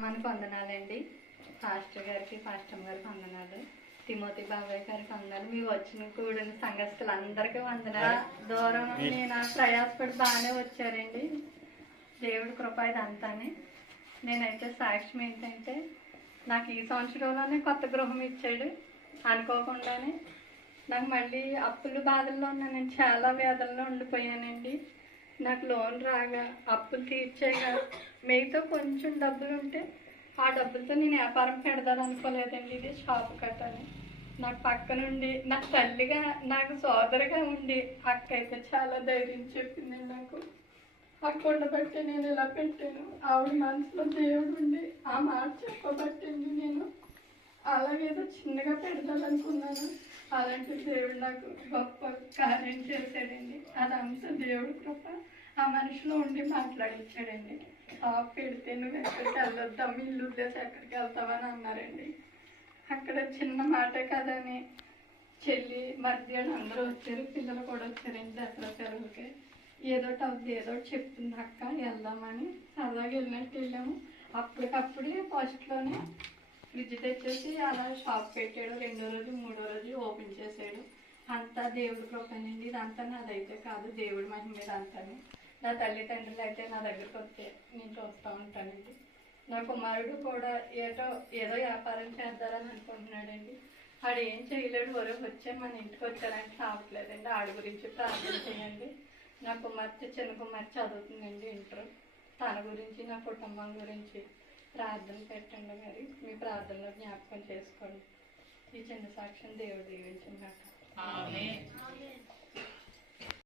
నామానికి వందనాలండి పాస్టర్ గారికి పాస్టర్ గారికి వందనాలు. తిమోతి బాబాయ్ గారికి వందనాలు. మీ వచ్చిన కూడిన సంఘస్థులు అందరికీ వందనాలు దూరం నేను ప్రయాసపడి బాగానే వచ్చారండి దేవుడి కృప ఇదంతానే. నేనైతే సాక్ష్యం ఏంటంటే నాకు ఈ సంవత్సరంలోనే కొత్త గృహం ఇచ్చాడు. అనుకోకుండానే నాకు మళ్ళీ అప్పులు బాధల్లో ఉన్నానండి. చాలా వేదనలో ఉండిపోయానండి. నాకు లోన్ రాగా అప్పులు తీర్చేగా మిగతా కొంచెం డబ్బులు ఉంటే ఆ డబ్బులతో నేను వ్యాపారం పెడదాం అనుకోలేదండి. ఇది షాప్ కట్టని నాకు పక్కనుండి నా నాకు తల్లిగా నాకు సోదరుగా ఉండి అక్క అయితే చాలా ధైర్యం చెప్పింది నాకు. అక్క ఉండబట్టి నేను ఇలా పెట్టాను. ఆవిడ మనసులో దేవుడు ఉండి ఆ మాట చెప్పబట్టింది నేను. అలాగేదో చిన్నగా పెడదామనుకున్నాను. అలాంటి దేవుడు నాకు గొప్ప కార్యం చేశాడండి. అదంతా దేవుడు కృప. ఆ మనిషిలో ఉండి మాట్లాడించాడండి షాప్ పెడితే నువ్వు ఎక్కడికి వెళ్ళొద్దాం ఇల్లు వదిలేసి ఎక్కడికి వెళ్తావని అన్నారండి. అక్కడ చిన్న మాట కదని చెల్లి మధ్యాహ్నం అందరూ వచ్చారు పిల్లలు కూడా వచ్చారండి దసరా సెలవులకి. ఏదో ఒకటి అవుద్ది ఏదో ఒకటి చెప్తుంది అక్క వెళ్దామని సరదాగా వెళ్ళినట్టు వెళ్ళాము. అప్పటికప్పుడే ఫస్ట్లోనే ఫ్రిడ్జ్ తెచ్చేసి అలా షాప్ పెట్టాడు. రెండో రోజు మూడో రోజు ఓపెన్ చేసాడు అంతా దేవుడి కృపనండి ఇదంతా నాదైతే కాదు దేవుడి మహిమ మీద అంతానే నా తల్లిదండ్రులు అయితే నా దగ్గరికి వస్తే నేను చూస్తూ ఉంటానండి. నా కుమారుడు కూడా ఏదో ఏదో వ్యాపారం చేద్దారని అనుకుంటున్నాడండి. ఆడు ఏం చేయలేడు వరకు వచ్చే మన ఇంటికి వచ్చారంటే రావట్లేదండి ఆడి గురించి ప్రార్థన చేయండి. నా కుమార్తె చిన్న కుమార్తె చదువుతుందండి ఇంటర్. తన గురించి నా కుటుంబం గురించి ప్రార్థన పెట్టండి మరి. మీ ప్రార్థనలో జ్ఞాపకం చేసుకోండి. ఈ చిన్న సాక్ష్యం దేవుడు దీవించిన ఆమేన్.